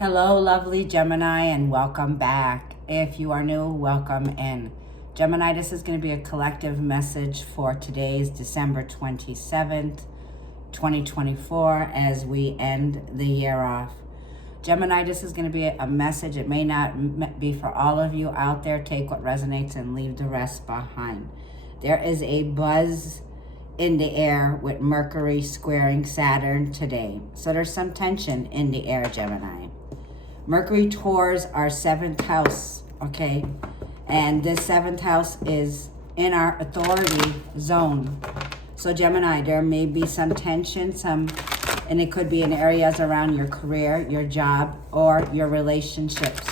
Hello, lovely Gemini, and welcome back. If you are new, welcome in. Gemini, this is going to be a collective message for today's December 27th, 2024, as we end the year off. Gemini, this is going to be a message. It may not be for all of you out there. Take what resonates and leave the rest behind. There is a buzz in the air with Mercury squaring Saturn today. So there's some tension in the air, Gemini. Mercury tours our 7th house, okay? And this 7th house is in our authority zone. So Gemini, there may be some tension, and it could be in areas around your career, your job, or your relationships.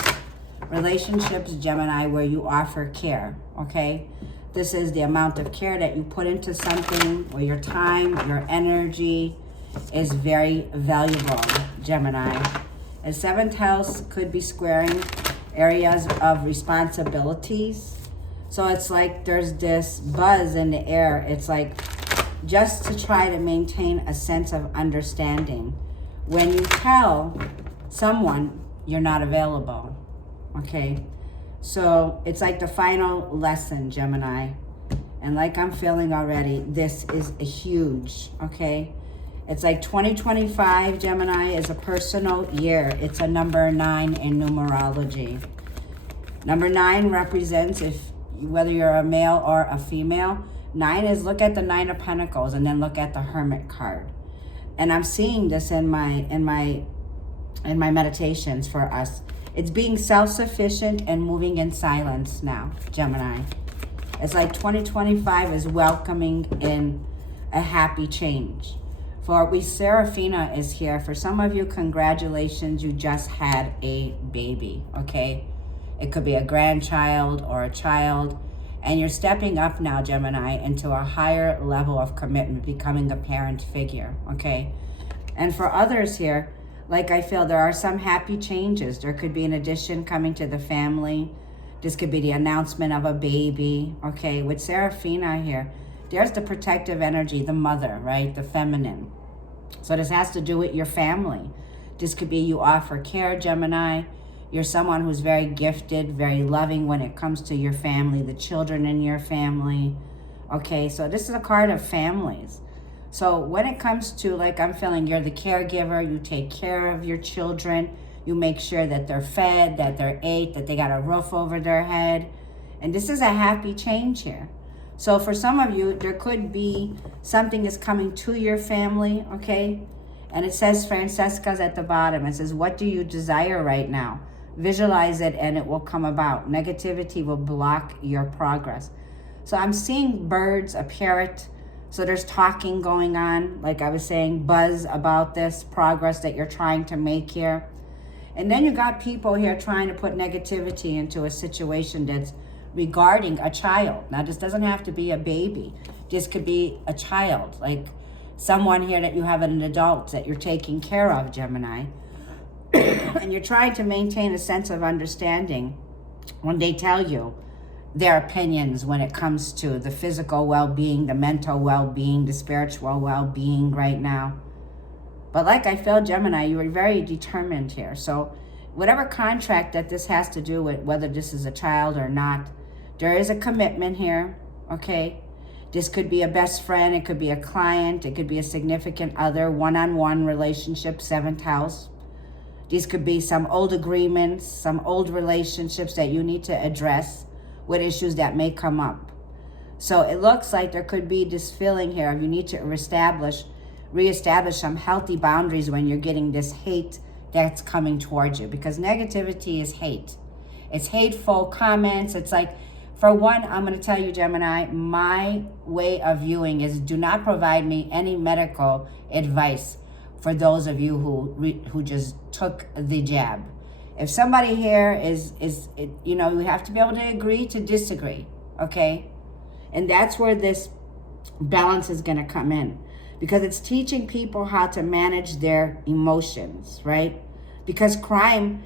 Relationships, Gemini, where you offer care, okay? This is the amount of care that you put into something where your time, your energy is very valuable, Gemini. A 7th house could be squaring areas of responsibilities. So it's like there's this buzz in the air. It's like just to try to maintain a sense of understanding. When you tell someone you're not available, okay? So it's like the final lesson, Gemini. And like I'm feeling already, this is a huge, okay? It's like 2025, Gemini, is a personal year. It's a number 9 in numerology. Number 9 represents, whether you're a male or a female, 9 is look at the 9 of Pentacles and then look at the Hermit card. And I'm seeing this in my meditations for us. It's being self-sufficient and moving in silence now, Gemini. It's like 2025 is welcoming in a happy change. For Seraphina is here. For some of you, congratulations, you just had a baby, okay? It could be a grandchild or a child. And you're stepping up now, Gemini, into a higher level of commitment, becoming a parent figure, okay? And for others here, like I feel there are some happy changes. There could be an addition coming to the family. This could be the announcement of a baby, okay? With Seraphina here, there's the protective energy, the mother, right? The feminine. So this has to do with your family. This could be you offer care, Gemini. You're someone who's very gifted, very loving when it comes to your family, the children in your family. Okay, so this is a card of families. So when it comes to, like I'm feeling, you're the caregiver, you take care of your children, you make sure that they're fed, that they're ate, that they got a roof over their head. And this is a happy change here. So for some of you, there could be something is coming to your family, okay? And it says Francesca's at the bottom. It says, what do you desire right now? Visualize it and it will come about. Negativity will block your progress. So I'm seeing birds, a parrot. So there's talking going on, like I was saying, buzz about this progress that you're trying to make here. And then you got people here trying to put negativity into a situation that's regarding a child. Now, this doesn't have to be a baby. This could be a child, like someone here that you have an adult that you're taking care of, Gemini. And you're trying to maintain a sense of understanding when they tell you their opinions when it comes to the physical well-being, the mental well-being, the spiritual well-being right now. But like I feel, Gemini, you are very determined here. So whatever contract that this has to do with, whether this is a child or not, there is a commitment here, okay? This could be a best friend, it could be a client, it could be a significant other, one-on-one relationship, 7th house. These could be some old agreements, some old relationships that you need to address with issues that may come up. So it looks like there could be this feeling here of you need to reestablish some healthy boundaries when you're getting this hate that's coming towards you, because negativity is hate. It's hateful comments. It's like, for one, I'm going to tell you, Gemini, my way of viewing is do not provide me any medical advice for those of you who just took the jab. If somebody here is you know, you have to be able to agree to disagree, okay? And that's where this balance is going to come in, because it's teaching people how to manage their emotions, right? Because crime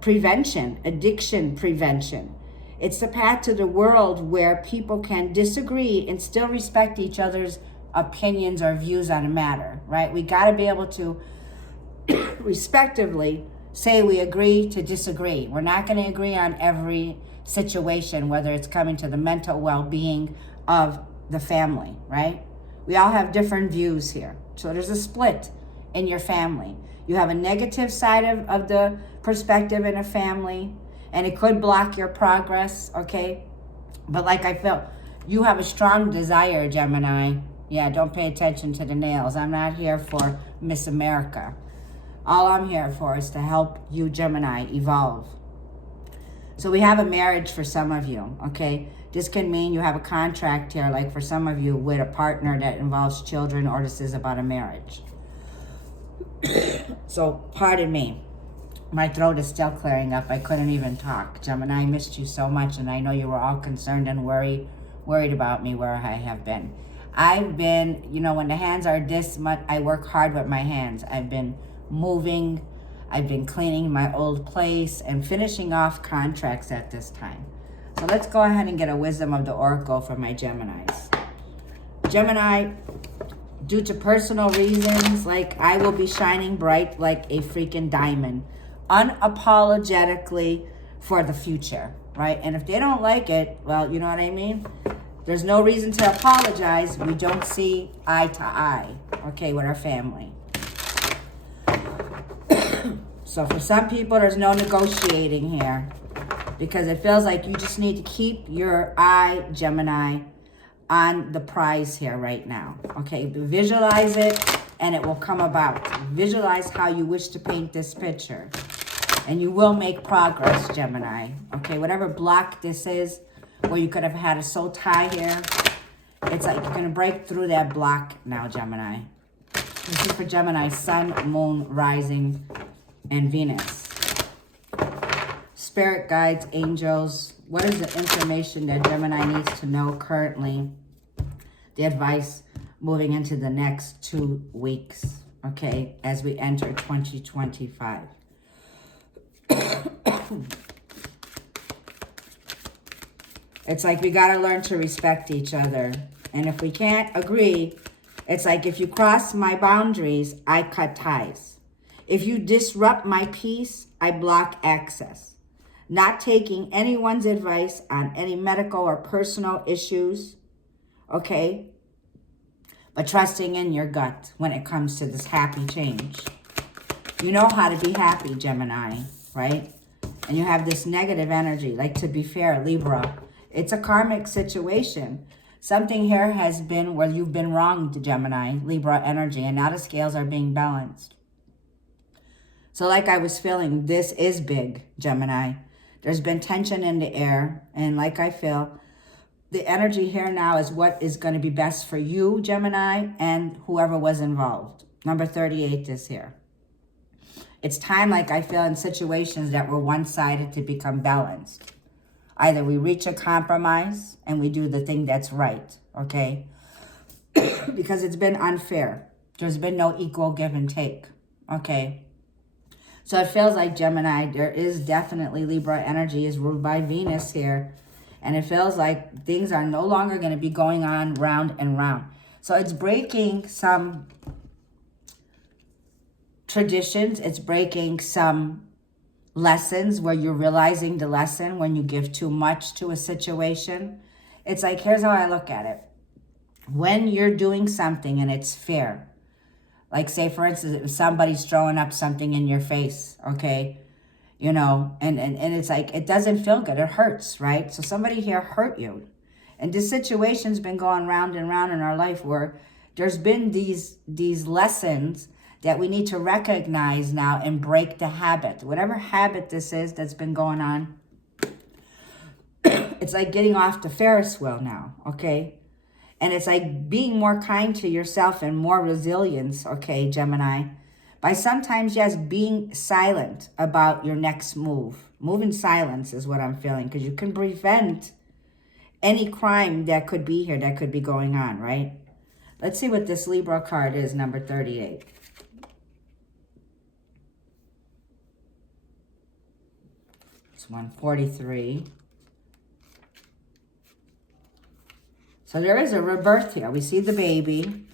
prevention, addiction prevention, it's the path to the world where people can disagree and still respect each other's opinions or views on a matter, right? We got to be able to respectively say we agree to disagree. We're not going to agree on every situation, whether it's coming to the mental well-being of the family, right? We all have different views here. So there's a split in your family. You have a negative side of the perspective in a family, and it could block your progress, okay? But like I feel, you have a strong desire, Gemini. Yeah, don't pay attention to the nails. I'm not here for Miss America. All I'm here for is to help you, Gemini, evolve. So we have a marriage for some of you, okay? This can mean you have a contract here, like for some of you, with a partner that involves children, or this is about a marriage. So, pardon me. My throat is still clearing up. I couldn't even talk. Gemini, I missed you so much, and I know you were all concerned and worried about me where I have been. I've been, you know, when the hands are this much, I work hard with my hands. I've been moving. I've been cleaning my old place and finishing off contracts at this time. So let's go ahead and get a wisdom of the oracle for my Geminis. Gemini, due to personal reasons, like I will be shining bright like a freaking diamond, unapologetically for the future, right? And if they don't like it, well, you know what I mean? There's no reason to apologize. We don't see eye to eye, okay, with our family. So for some people, there's no negotiating here, because it feels like you just need to keep your eye, Gemini, on the prize here right now. Okay, visualize it and it will come about. Visualize how you wish to paint this picture, and you will make progress, Gemini. Okay, whatever block this is, where you could have had a soul tie here, it's like you're going to break through that block now, Gemini. This is for Gemini, Sun, Moon, Rising, and Venus. Spirit guides, angels, what is the information that Gemini needs to know currently? The advice moving into the next 2 weeks, okay, as we enter 2025. It's like we got to learn to respect each other. And if we can't agree, it's like if you cross my boundaries, I cut ties. If you disrupt my peace, I block access. Not taking anyone's advice on any medical or personal issues, okay? But trusting in your gut when it comes to this happy change. You know how to be happy, Gemini, right? And you have this negative energy, like, to be fair, Libra. It's a karmic situation. Something here has been where you've been wronged, Gemini, Libra energy, and now the scales are being balanced. So like I was feeling, this is big, Gemini. There's been tension in the air, and like I feel, the energy here now is what is going to be best for you, Gemini, and whoever was involved. Number 38 is here. It's time, like I feel, in situations that were one-sided to become balanced. Either we reach a compromise and we do the thing that's right, okay? Because it's been unfair. There's been no equal give and take, okay? So it feels like, Gemini, there is definitely Libra energy is ruled by Venus here. And it feels like things are no longer going to be going on round and round. So it's breaking some traditions. It's breaking some lessons where you're realizing the lesson when you give too much to a situation. It's like, here's how I look at it. When you're doing something and it's fair, like say, for instance, if somebody's throwing up something in your face, okay, you know, and it's like, it doesn't feel good. It hurts, right? So somebody here hurt you. And this situation's been going round and round in our life where there's been these lessons that we need to recognize now and break the habit. Whatever habit this is that's been going on, it's like getting off the Ferris wheel now, okay? And it's like being more kind to yourself and more resilience, okay, Gemini? By sometimes just being silent about your next move. Move in silence is what I'm feeling, because you can prevent any crime that could be here, that could be going on, right? Let's see what this Libra card is, number 38. It's 143. So there is a rebirth here. We see the baby.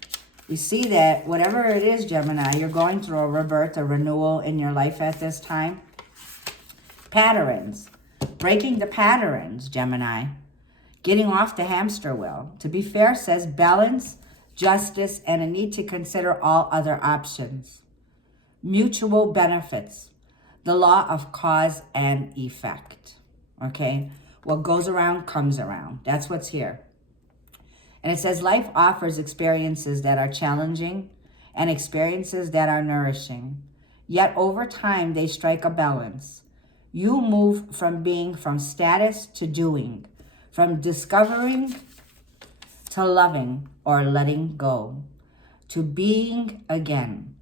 We see that whatever it is, Gemini, you're going through a rebirth, a renewal in your life at this time. Patterns. Breaking the patterns, Gemini. Getting off the hamster wheel. To be fair, says balance, justice, and a need to consider all other options. Mutual benefits. The law of cause and effect. Okay? What goes around comes around. That's what's here. And it says life offers experiences that are challenging and experiences that are nourishing. Yet over time, they strike a balance. You move from status to doing, from discovering to loving or letting go, to being again.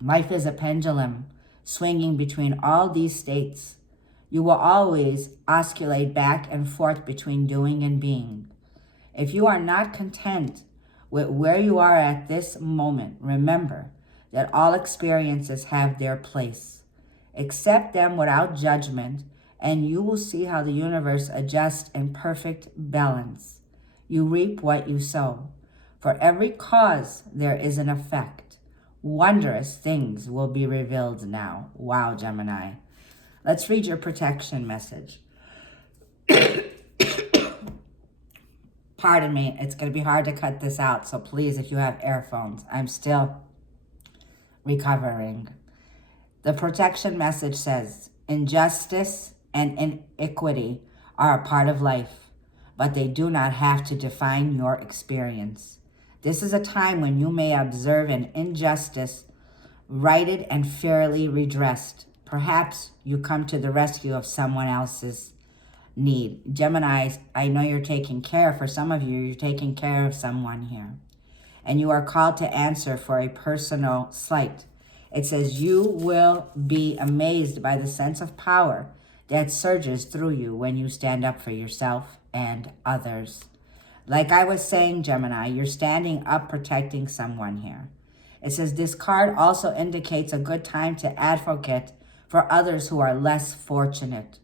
Life is a pendulum swinging between all these states. You will always oscillate back and forth between doing and being. If you are not content with where you are at this moment, remember that all experiences have their place. Accept them without judgment, and you will see how the universe adjusts in perfect balance. You reap what you sow. For every cause, there is an effect. Wondrous things will be revealed now. Wow, Gemini. Let's read your protection message. Pardon me, it's going to be hard to cut this out, so please, if you have earphones, I'm still recovering. The protection message says, injustice and inequity are a part of life, but they do not have to define your experience. This is a time when you may observe an injustice righted and fairly redressed. Perhaps you come to the rescue of someone else's need. Geminis, I know you're taking care. For some of you, you're taking care of someone here. And you are called to answer for a personal slight. It says you will be amazed by the sense of power that surges through you when you stand up for yourself and others. Like I was saying, Gemini, you're standing up protecting someone here. It says this card also indicates a good time to advocate for others who are less fortunate.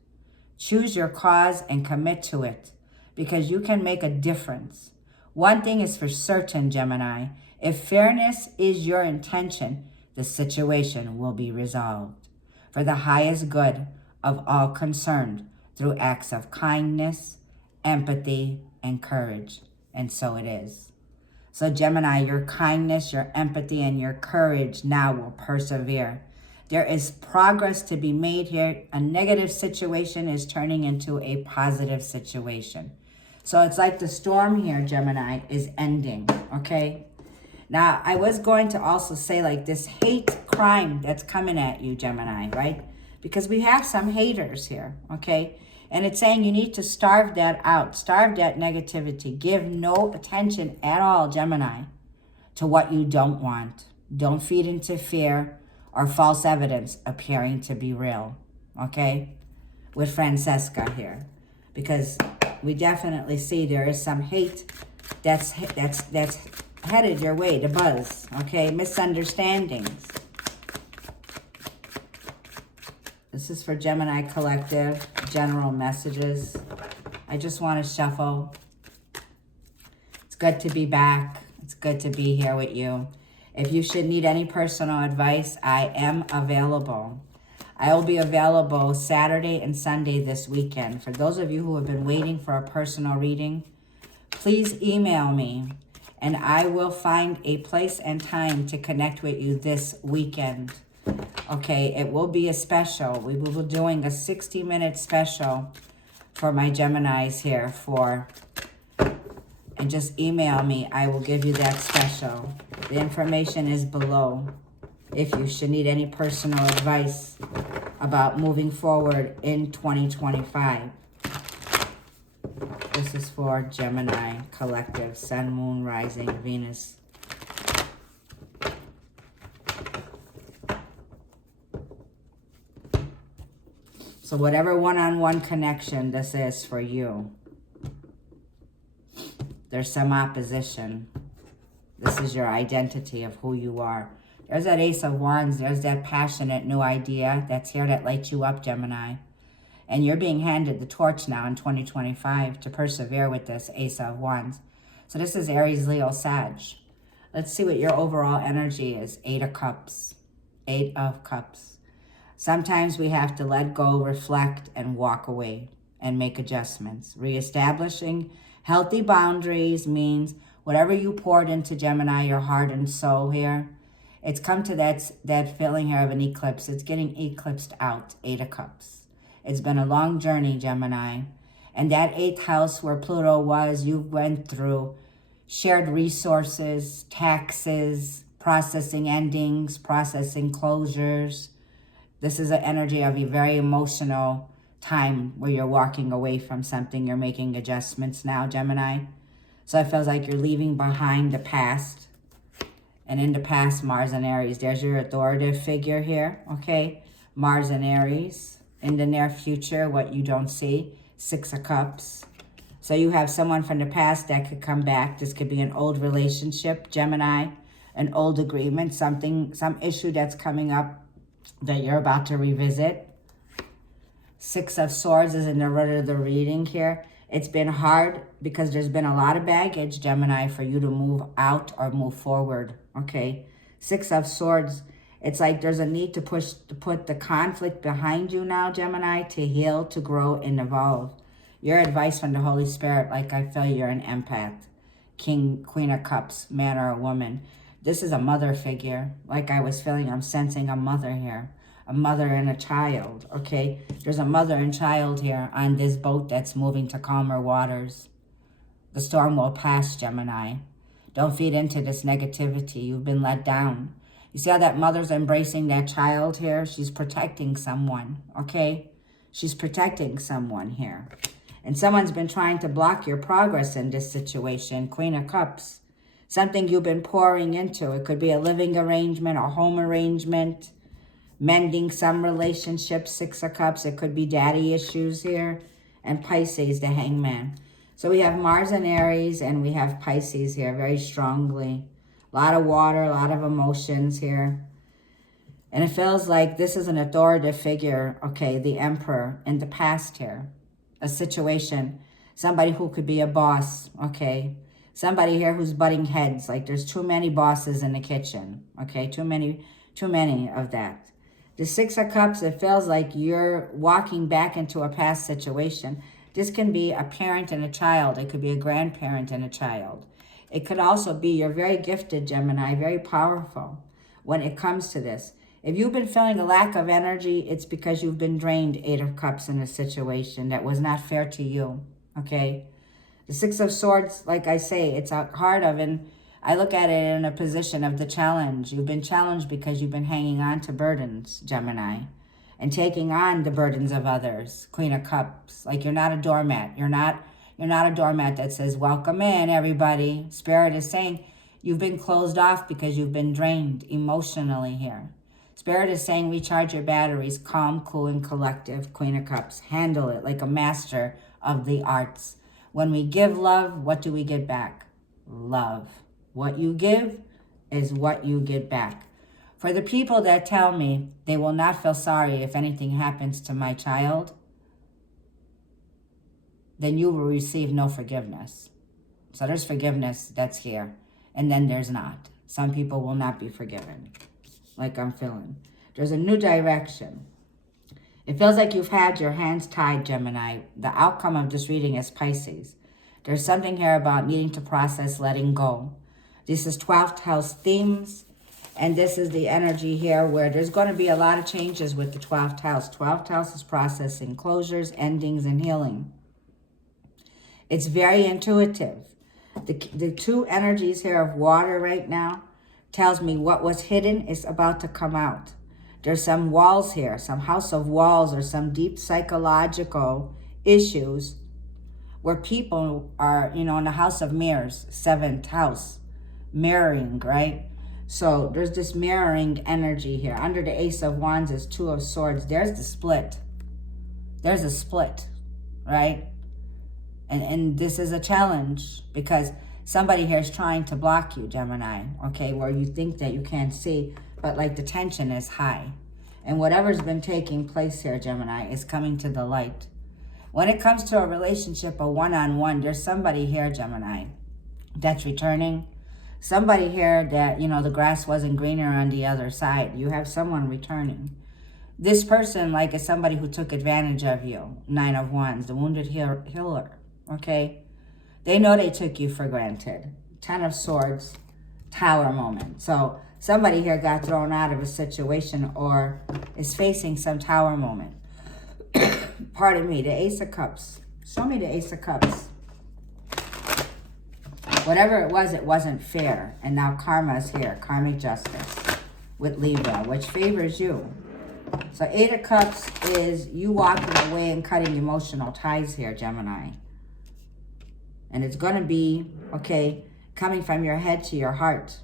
Choose your cause and commit to it because you can make a difference. One thing is for certain, Gemini, if fairness is your intention, the situation will be resolved for the highest good of all concerned through acts of kindness, empathy, and courage. And so it is. So Gemini, your kindness, your empathy, and your courage now will persevere. There is progress to be made here. A negative situation is turning into a positive situation. So it's like the storm here, Gemini, is ending, okay? Now, I was going to also say like this hate crime that's coming at you, Gemini, right? Because we have some haters here, okay? And it's saying you need to starve that out, starve that negativity. Give no attention at all, Gemini, to what you don't want. Don't feed into fear or false evidence appearing to be real, okay? With Francesca here. Because we definitely see there is some hate that's headed your way, the buzz, okay? Misunderstandings. This is for Gemini Collective, general messages. I just want to shuffle. It's good to be back. It's good to be here with you. If you should need any personal advice, I am available. I will be available Saturday and Sunday this weekend. For those of you who have been waiting for a personal reading, please email me and I will find a place and time to connect with you this weekend. Okay, it will be a special. We will be doing a 60-minute special for my Geminis here and just email me. I will give you that special. The information is below if you should need any personal advice about moving forward in 2025. This is for Gemini Collective, Sun, Moon, Rising, Venus. So whatever one-on-one connection this is for you, there's some opposition. This is your identity of who you are. There's that Ace of Wands. There's that passionate new idea that's here that lights you up, Gemini. And you're being handed the torch now in 2025 to persevere with this Ace of Wands. So this is Aries, Leo, Sag. Let's see what your overall energy is. 8 of Cups. 8 of Cups. Sometimes we have to let go, reflect, and walk away and make adjustments. Reestablishing healthy boundaries means whatever you poured into Gemini, your heart and soul here, it's come to that feeling here of an eclipse. It's getting eclipsed out. 8 of Cups. It's been a long journey, Gemini. And that 8th house where Pluto was, you went through shared resources, taxes, processing endings, processing closures. This is an energy of a very emotional time where you're walking away from something. You're making adjustments now, Gemini. So it feels like you're leaving behind the past. And in the past, Mars and Aries. There's your authoritative figure here, okay? Mars and Aries. In the near future, what you don't see. 6 of Cups. So you have someone from the past that could come back. This could be an old relationship, Gemini. An old agreement, some issue that's coming up that you're about to revisit. 6 of Swords is in the root of the reading here. It's been hard because there's been a lot of baggage, Gemini, for you to move out or move forward, okay? 6 of Swords, it's like there's a need to put the conflict behind you now, Gemini, to heal, to grow, and evolve. Your advice from the Holy Spirit, like I feel you're an empath. Queen of Cups, man or a woman. This is a mother figure. Like I was feeling, I'm sensing a mother here. A mother and a child, okay? There's a mother and child here on this boat that's moving to calmer waters. The storm will pass, Gemini. Don't feed into this negativity. You've been let down. You see how that mother's embracing that child here? She's protecting someone, okay? She's protecting someone here. And someone's been trying to block your progress in this situation. Queen of Cups. Something you've been pouring into. It could be a living arrangement, a home arrangement, mending some relationships. 6 of Cups. It could be daddy issues here. And Pisces, the Hangman. So we have Mars and Aries, and we have Pisces here very strongly. A lot of water, a lot of emotions here. And it feels like this is an authoritative figure, okay, the Emperor in the past here. A situation, somebody who could be a boss, okay. Somebody here who's butting heads, like there's too many bosses in the kitchen, okay, too many of that. The 6 of Cups, it feels like you're walking back into a past situation. This can be a parent and a child. It could be a grandparent and a child. It could also be you're very gifted, Gemini, very powerful when it comes to this. If you've been feeling a lack of energy, it's because you've been drained, 8 of Cups, in a situation that was not fair to you, okay? The 6 of Swords, like I say, it's a heart of, and I look at it in a position of the challenge. You've been challenged because you've been hanging on to burdens, Gemini, and taking on the burdens of others. Queen of Cups, like you're not a doormat. You're not a doormat that says, welcome in, everybody. Spirit is saying you've been closed off because you've been drained emotionally here. Spirit is saying recharge your batteries, calm, cool, and collective. Queen of Cups, handle it like a master of the arts. When we give love, what do we get back? Love. What you give is what you get back. For the people that tell me they will not feel sorry if anything happens to my child, then you will receive no forgiveness. So there's forgiveness that's here, and then there's not. Some people will not be forgiven, like I'm feeling. There's a new direction. It feels like you've had your hands tied, Gemini. The outcome of this reading is Pisces. There's something here about needing to process letting go. This is 12th house themes, and this is the energy here where there's going to be a lot of changes with the 12th house. 12th house is processing closures, endings, and healing. It's very intuitive. The two energies here of water right now tells me what was hidden is about to come out. There's some walls here, some house of walls, or some deep psychological issues where people are, in the house of mirrors, 7th house, mirroring, right? So there's this mirroring energy here. Under the Ace of Wands is 2 of Swords. There's the split. There's a split, right? And this is a challenge because somebody here is trying to block you, Gemini, okay, where you think that you can't see, but like the tension is high. And whatever's been taking place here, Gemini, is coming to the light. When it comes to a relationship, a one-on-one, there's somebody here, Gemini, that's returning. Somebody here that, you know, the grass wasn't greener on the other side. You have someone returning. This person, like, is somebody who took advantage of you. 9 of Wands, the wounded healer, okay? They know they took you for granted. 10 of Swords, Tower moment. So somebody here got thrown out of a situation or is facing some Tower moment. Pardon me, the Ace of Cups. Show me the Ace of Cups. Whatever it wasn't fair. And now karma's here. Karmic justice with Libra, which favors you. So 8 of Cups is you walking away and cutting emotional ties here, Gemini. And it's going to be, okay, coming from your head to your heart.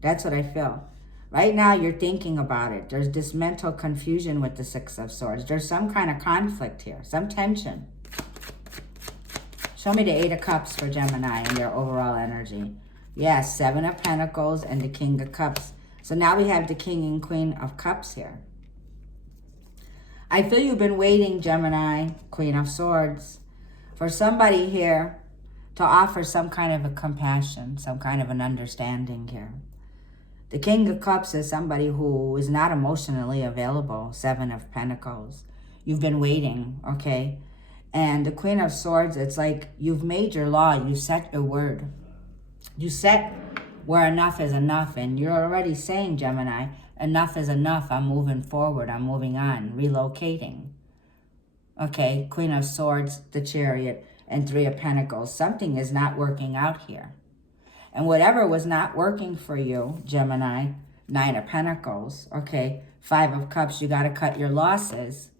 That's what I feel. Right now, you're thinking about it. There's this mental confusion with the 6 of Swords. There's some kind of conflict here, some tension. Show me the 8 of Cups for Gemini and their overall energy. Yes, 7 of Pentacles and the King of Cups. So now we have the King and Queen of Cups here. I feel you've been waiting, Gemini, Queen of Swords, for somebody here to offer some kind of a compassion, some kind of an understanding here. The King of Cups is somebody who is not emotionally available. 7 of Pentacles. You've been waiting, okay? And the Queen of Swords, it's like you've made your law. You set your word. You set where enough is enough. And you're already saying, Gemini, enough is enough. I'm moving forward. I'm moving on. Relocating. Okay, Queen of Swords, the Chariot, and 3 of Pentacles. Something is not working out here. And whatever was not working for you, Gemini, 9 of Pentacles, okay, 5 of Cups, you got to cut your losses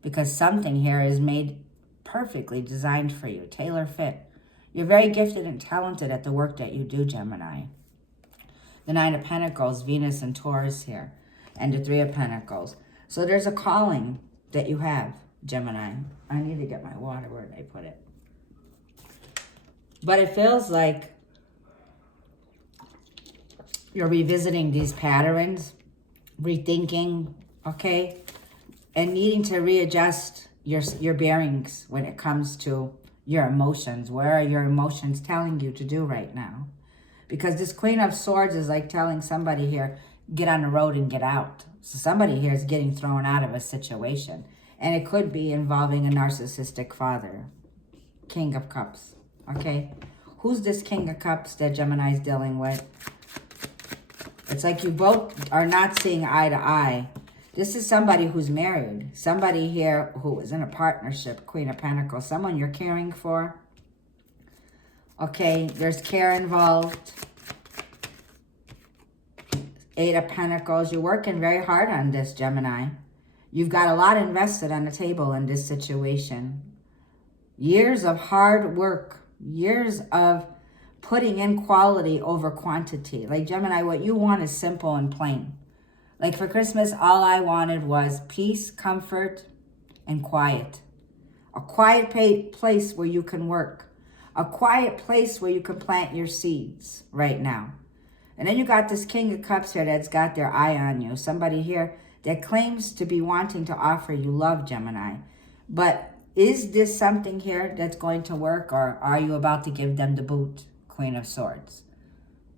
because something here is made perfectly designed for you, tailor fit. You're very gifted and talented at the work that you do, Gemini. The 9 of Pentacles, Venus and Taurus here, and the 3 of Pentacles. So there's a calling that you have, Gemini. I need to get my water. Where did I put it? But it feels like you're revisiting these patterns, rethinking, okay, and needing to readjust your bearings when it comes to your emotions. Where are your emotions telling you to do right now? Because this Queen of Swords is like telling somebody here, get on the road and get out. So somebody here is getting thrown out of a situation. And it could be involving a narcissistic father. King of Cups, okay? Who's this King of Cups that Gemini is dealing with? It's like you both are not seeing eye to eye. This is somebody who's married. Somebody here who is in a partnership, Queen of Pentacles. Someone you're caring for. Okay, there's care involved. 8 of Pentacles. You're working very hard on this, Gemini. You've got a lot invested on the table in this situation. Years of hard work. Years of putting in quality over quantity. Like, Gemini, what you want is simple and plain. Like, for Christmas, all I wanted was peace, comfort, and quiet. A quiet place where you can work. A quiet place where you can plant your seeds right now. And then you got this King of Cups here that's got their eye on you. Somebody here that claims to be wanting to offer you love, Gemini. But is this something here that's going to work, or are you about to give them the boot, Queen of Swords?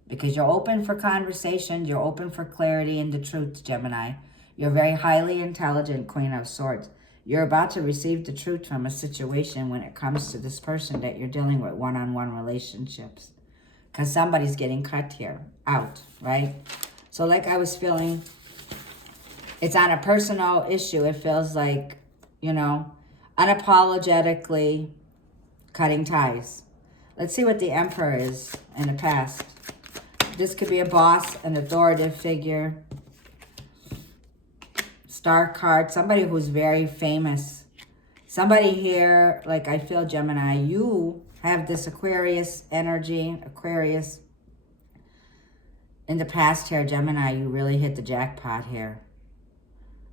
Because you're open for conversation, you're open for clarity and the truth, Gemini. You're very highly intelligent, Queen of Swords. You're about to receive the truth from a situation when it comes to this person that you're dealing with, one-on-one relationships. Because somebody's getting cut here, out, right? So like I was feeling, it's on a personal issue. It feels like, you know, unapologetically cutting ties. Let's see what the Emperor is in the past. This could be a boss, an authoritative figure. Star card, somebody who's very famous. Somebody here, like I feel, Gemini, you have this Aquarius energy, Aquarius. In the past here, Gemini, you really hit the jackpot here.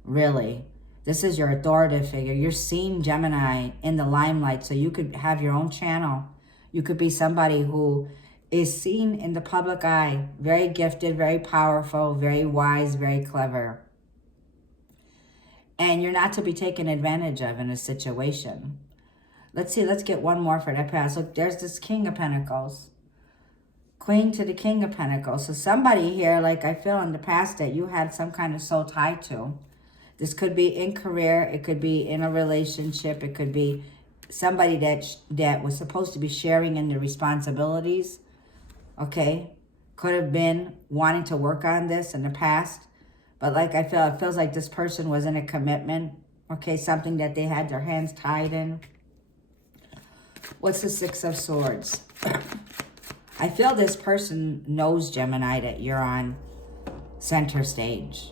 Really. This is your authoritative figure. You're seeing, Gemini, in the limelight, so you could have your own channel. You could be somebody who is seen in the public eye. Very gifted, very powerful, very wise, very clever. And you're not to be taken advantage of in a situation. Let's see, let's get one more for that pass. Look, there's this King of Pentacles. Queen to the King of Pentacles. So somebody here, like I feel in the past that you had some kind of soul tie to. This could be in career. It could be in a relationship. It could be somebody that was supposed to be sharing in the responsibilities. Okay. Could have been wanting to work on this in the past. But like I feel, it feels like this person was in a commitment. Okay. Something that they had their hands tied in. What's the Six of Swords? I feel this person knows, Gemini, that you're on center stage.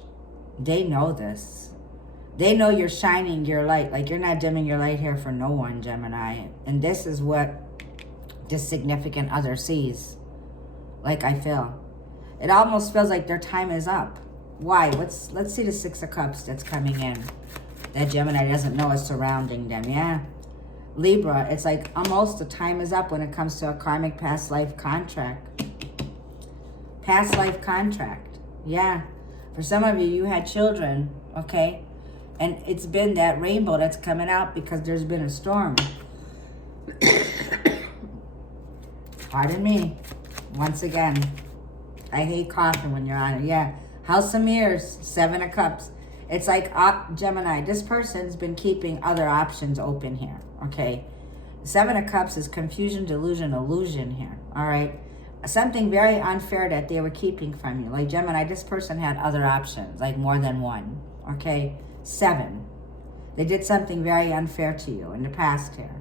They know this. They know you're shining your light. Like you're not dimming your light here for no one, Gemini. And this is what this significant other sees. Like I feel. It almost feels like their time is up. Why? Let's see the Six of Cups that's coming in. That Gemini doesn't know is surrounding them. Yeah. Libra, it's like almost the time is up when it comes to a karmic past life contract. Past life contract. Yeah. For some of you, you had children, okay? And it's been that rainbow that's coming out because there's been a storm. Pardon me. Once again, I hate coughing when you're on it. Yeah. House of Mirrors, Seven of Cups. It's like, Gemini, this person's been keeping other options open here, okay? Seven of Cups is confusion, delusion, illusion here, all right? Something very unfair that they were keeping from you. Like, Gemini, this person had other options, like more than one, okay? Seven. They did something very unfair to you in the past here.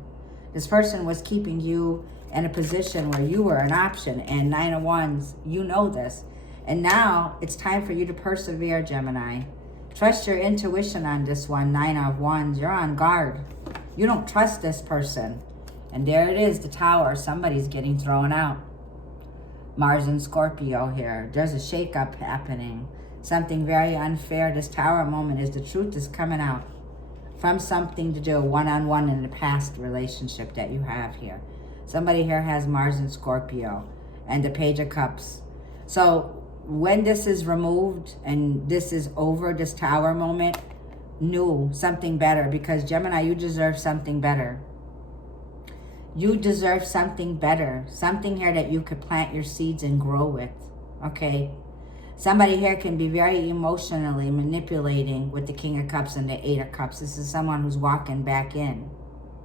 This person was keeping you in a position where you were an option, and Nine of Wands, you know this. And now it's time for you to persevere, Gemini. Trust your intuition on this one, Nine of Wands. You're on guard. You don't trust this person. And there it is, the Tower. Somebody's getting thrown out. Mars and Scorpio here. There's a shakeup happening. Something very unfair. This Tower moment is the truth is coming out from something to do one-on-one in the past relationship that you have here. Somebody here has Mars and Scorpio and the Page of Cups. So when this is removed and this is over, this Tower moment, new, something better, because Gemini, you deserve something better. You deserve something better. Something here that you could plant your seeds and grow with, okay? Somebody here can be very emotionally manipulating with the King of Cups and the Eight of Cups. This is someone who's walking back in,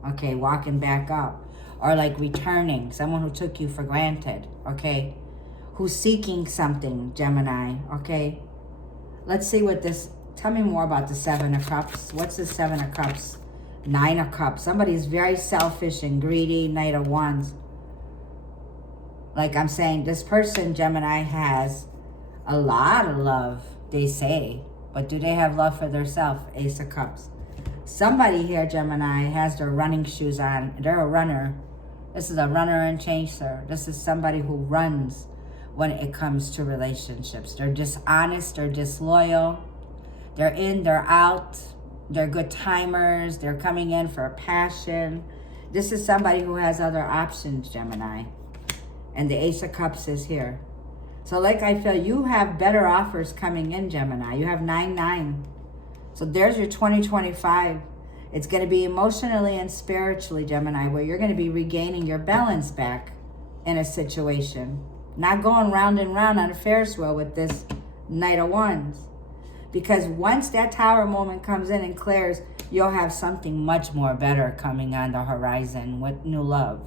okay, walking back up. Or like returning, someone who took you for granted, okay? Who's seeking something, Gemini, okay? Let's see what this, tell me more about the Seven of Cups. What's the Seven of Cups? Nine of Cups. Somebody's very selfish and greedy, Knight of Wands. Like I'm saying, this person, Gemini, has a lot of love, they say. But do they have love for themselves? Ace of Cups. Somebody here, Gemini, has their running shoes on. They're a runner. This is a runner and chaser. This is somebody who runs when it comes to relationships. They're dishonest, they're disloyal. They're in, they're out. They're good timers. They're coming in for a passion. This is somebody who has other options, Gemini. And the Ace of Cups is here. So like I feel, you have better offers coming in, Gemini. You have 9-9. So there's your 2025. It's going to be emotionally and spiritually, Gemini, where you're going to be regaining your balance back in a situation. Not going round and round on a Ferris wheel with this Knight of Wands. Because once that Tower moment comes in and clears, you'll have something much more better coming on the horizon with new love.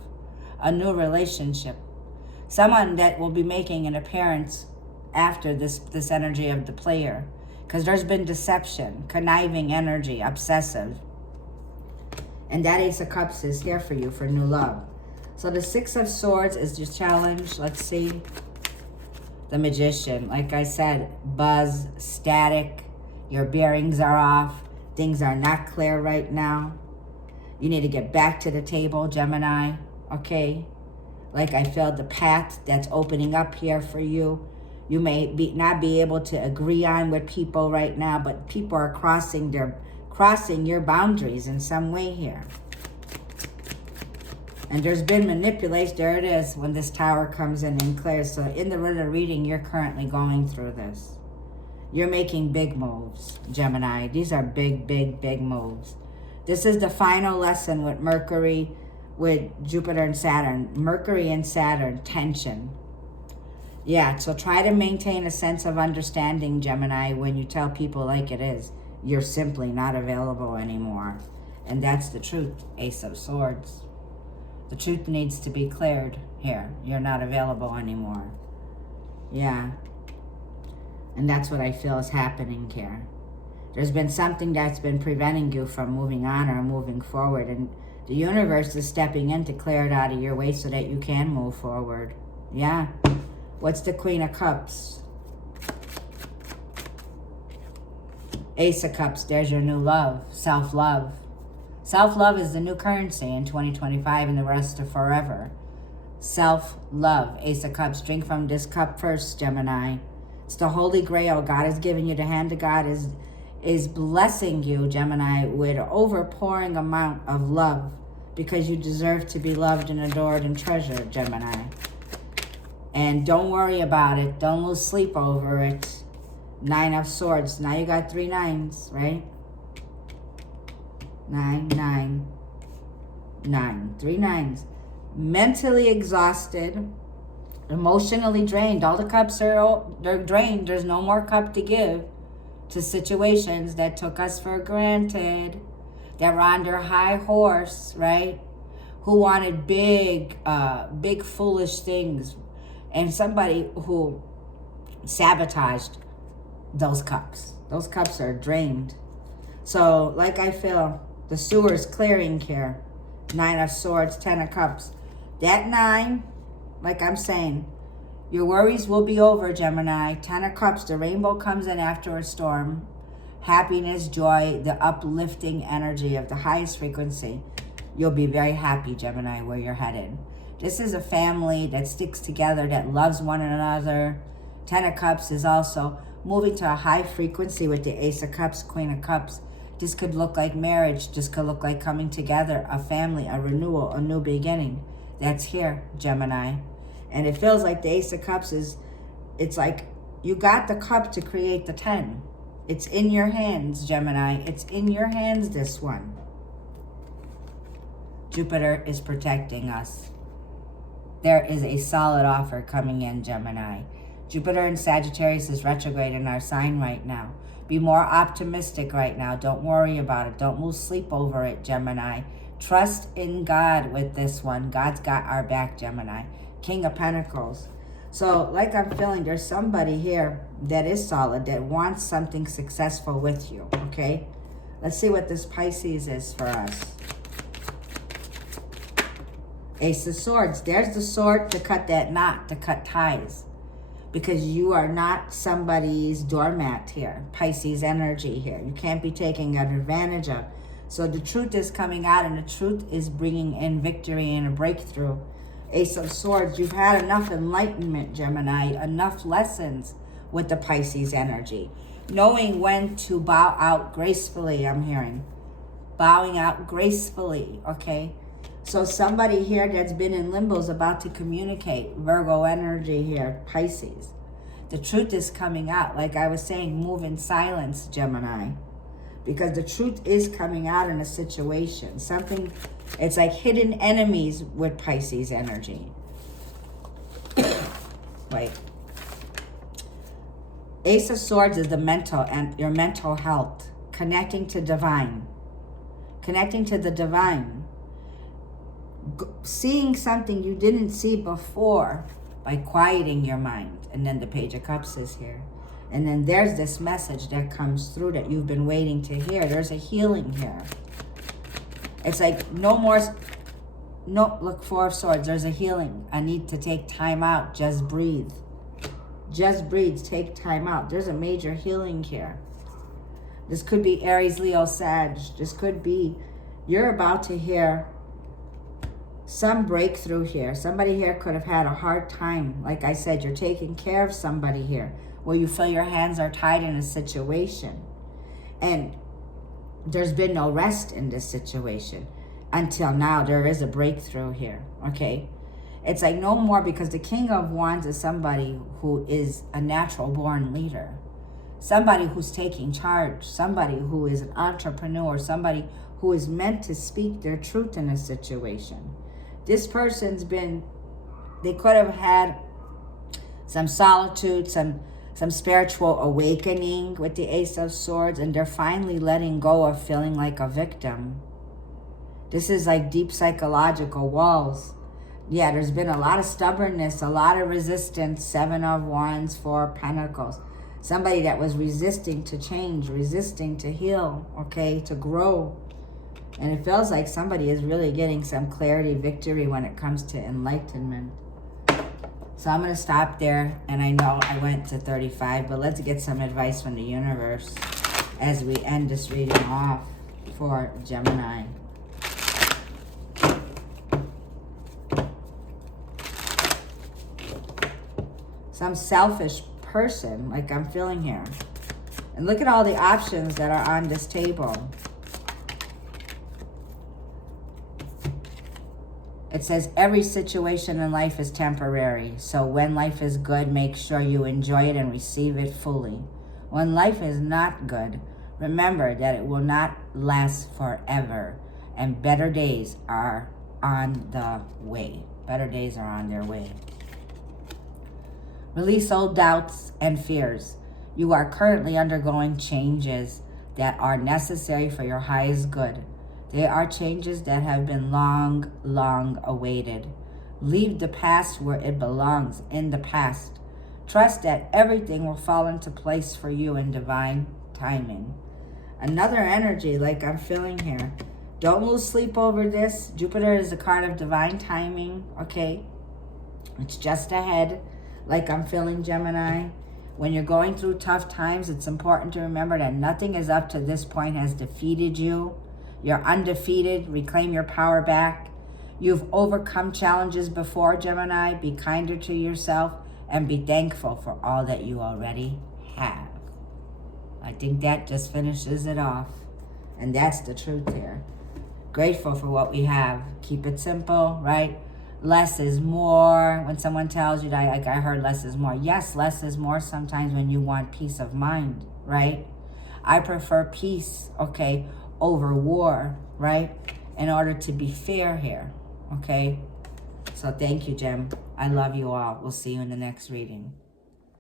A new relationship. Someone that will be making an appearance after this energy of the player. Because there's been deception, conniving energy, obsessive. And that Ace of Cups is here for you for new love. So the Six of Swords is your challenge. Let's see. The Magician. Like I said, buzz, static. Your bearings are off. Things are not clear right now. You need to get back to the table, Gemini. Okay? Like I feel the path that's opening up here for you. You may not be able to agree on with people right now, but people are crossing your boundaries in some way here. And there's been manipulation. There it is when this Tower comes in and clears. So in the reading, you're currently going through this. You're making big moves, Gemini. These are big, big, big moves. This is the final lesson with Mercury, with Jupiter and Saturn. Mercury and Saturn, tension. Yeah, so try to maintain a sense of understanding, Gemini, when you tell people like it is. You're simply not available anymore. And that's the truth, Ace of Swords. The truth needs to be cleared here. You're not available anymore. Yeah. And that's what I feel is happening here. There's been something that's been preventing you from moving on or moving forward. And the universe is stepping in to clear it out of your way so that you can move forward. Yeah. What's the Queen of Cups? Ace of Cups. There's your new love. Self-love. Self-love is the new currency in 2025 and the rest of forever. Self-love. Ace of Cups. Drink from this cup first, Gemini. It's the Holy Grail. God is giving you. The hand of God is blessing you, Gemini, with an overpouring amount of love because you deserve to be loved and adored and treasured, Gemini. And don't worry about it. Don't lose sleep over it. 9 of Swords. Now you got 3 9s, right? 9, 9, 9. 3 9s. Mentally exhausted. Emotionally drained. All the cups they're drained. There's no more cup to give to situations that took us for granted. That were on their high horse, right? Who wanted big foolish things. And somebody who sabotaged those cups. Those cups are drained. So, like I feel, the sewer's clearing here. 9 of Swords, 10 of Cups. That 9, like I'm saying, your worries will be over, Gemini. 10 of Cups, the rainbow comes in after a storm. Happiness, joy, the uplifting energy of the highest frequency. You'll be very happy, Gemini, where you're headed. This is a family that sticks together, that loves one another. 10 of Cups is also moving to a high frequency with the Ace of Cups, Queen of Cups. This could look like marriage. This could look like coming together, a family, a renewal, a new beginning. That's here, Gemini. And it feels like the Ace of Cups it's like you got the cup to create the 10. It's in your hands, Gemini. It's in your hands, this one. Jupiter is protecting us. There is a solid offer coming in, Gemini. Jupiter in Sagittarius is retrograde in our sign right now. Be more optimistic right now. Don't worry about it. Don't lose sleep over it, Gemini. Trust in God with this one. God's got our back, Gemini. King of Pentacles. So, like I'm feeling, there's somebody here that is solid, that wants something successful with you, okay? Let's see what this Pisces is for us. Ace of Swords. There's the sword to cut that knot, to cut ties. Because you are not somebody's doormat here. Pisces energy here. You can't be taken advantage of. So the truth is coming out, and the truth is bringing in victory and a breakthrough. Ace of Swords. You've had enough enlightenment, Gemini. Enough lessons with the Pisces energy. Knowing when to bow out gracefully, I'm hearing. Bowing out gracefully, okay? So somebody here that's been in limbo is about to communicate. Virgo energy here, Pisces. The truth is coming out. Like I was saying, move in silence, Gemini. Because the truth is coming out in a situation. Something, it's like hidden enemies with Pisces energy. Wait. Ace of Swords is the mental and your mental health. Connecting to divine. Connecting to the divine. Seeing something you didn't see before by quieting your mind. And then the Page of Cups is here. And then there's this message that comes through that you've been waiting to hear. There's a healing here. It's like no more. No, look, 4 of Swords. There's a healing. I need to take time out. Just breathe. Just breathe. Take time out. There's a major healing here. This could be Aries, Leo, Sag. This could be you're about to hear some breakthrough here. Somebody here could have had a hard time. Like I said, you're taking care of somebody here where you feel your hands are tied in a situation. And there's been no rest in this situation. Until now, there is a breakthrough here, okay? It's like no more, because the King of Wands is somebody who is a natural born leader. Somebody who's taking charge. Somebody who is an entrepreneur. Somebody who is meant to speak their truth in a situation. This person's been, they could have had some solitude, some spiritual awakening with the Ace of Swords, and they're finally letting go of feeling like a victim. This is like deep psychological walls. Yeah, there's been a lot of stubbornness, a lot of resistance. 7 of Wands, 4 of Pentacles. Somebody that was resisting to change, resisting to heal, okay, to grow. And it feels like somebody is really getting some clarity, victory when it comes to enlightenment. So I'm going to stop there. And I know I went to 35, but let's get some advice from the universe as we end this reading off for Gemini. Some selfish person, like I'm feeling here. And look at all the options that are on this table. It says every situation in life is temporary. So when life is good, make sure you enjoy it and receive it fully. When life is not good, remember that it will not last forever. And better days are on the way. Better days are on their way. Release old doubts and fears. You are currently undergoing changes that are necessary for your highest good. They are changes that have been long, long awaited. Leave the past where it belongs, in the past. Trust that everything will fall into place for you in divine timing. Another energy like I'm feeling here. Don't lose sleep over this. Jupiter is a card of divine timing, okay? It's just ahead, like I'm feeling, Gemini. When you're going through tough times, it's important to remember that nothing is up to this point has defeated you. You're undefeated. Reclaim your power back. You've overcome challenges before, Gemini. Be kinder to yourself and be thankful for all that you already have. I think that just finishes it off. And that's the truth here. Grateful for what we have. Keep it simple, right? Less is more. When someone tells you that, like I heard less is more. Yes, less is more sometimes when you want peace of mind, right? I prefer peace, okay, over war, right? In order to be fair here, okay? So thank you, Gem. I love you all. We'll see you in the next reading.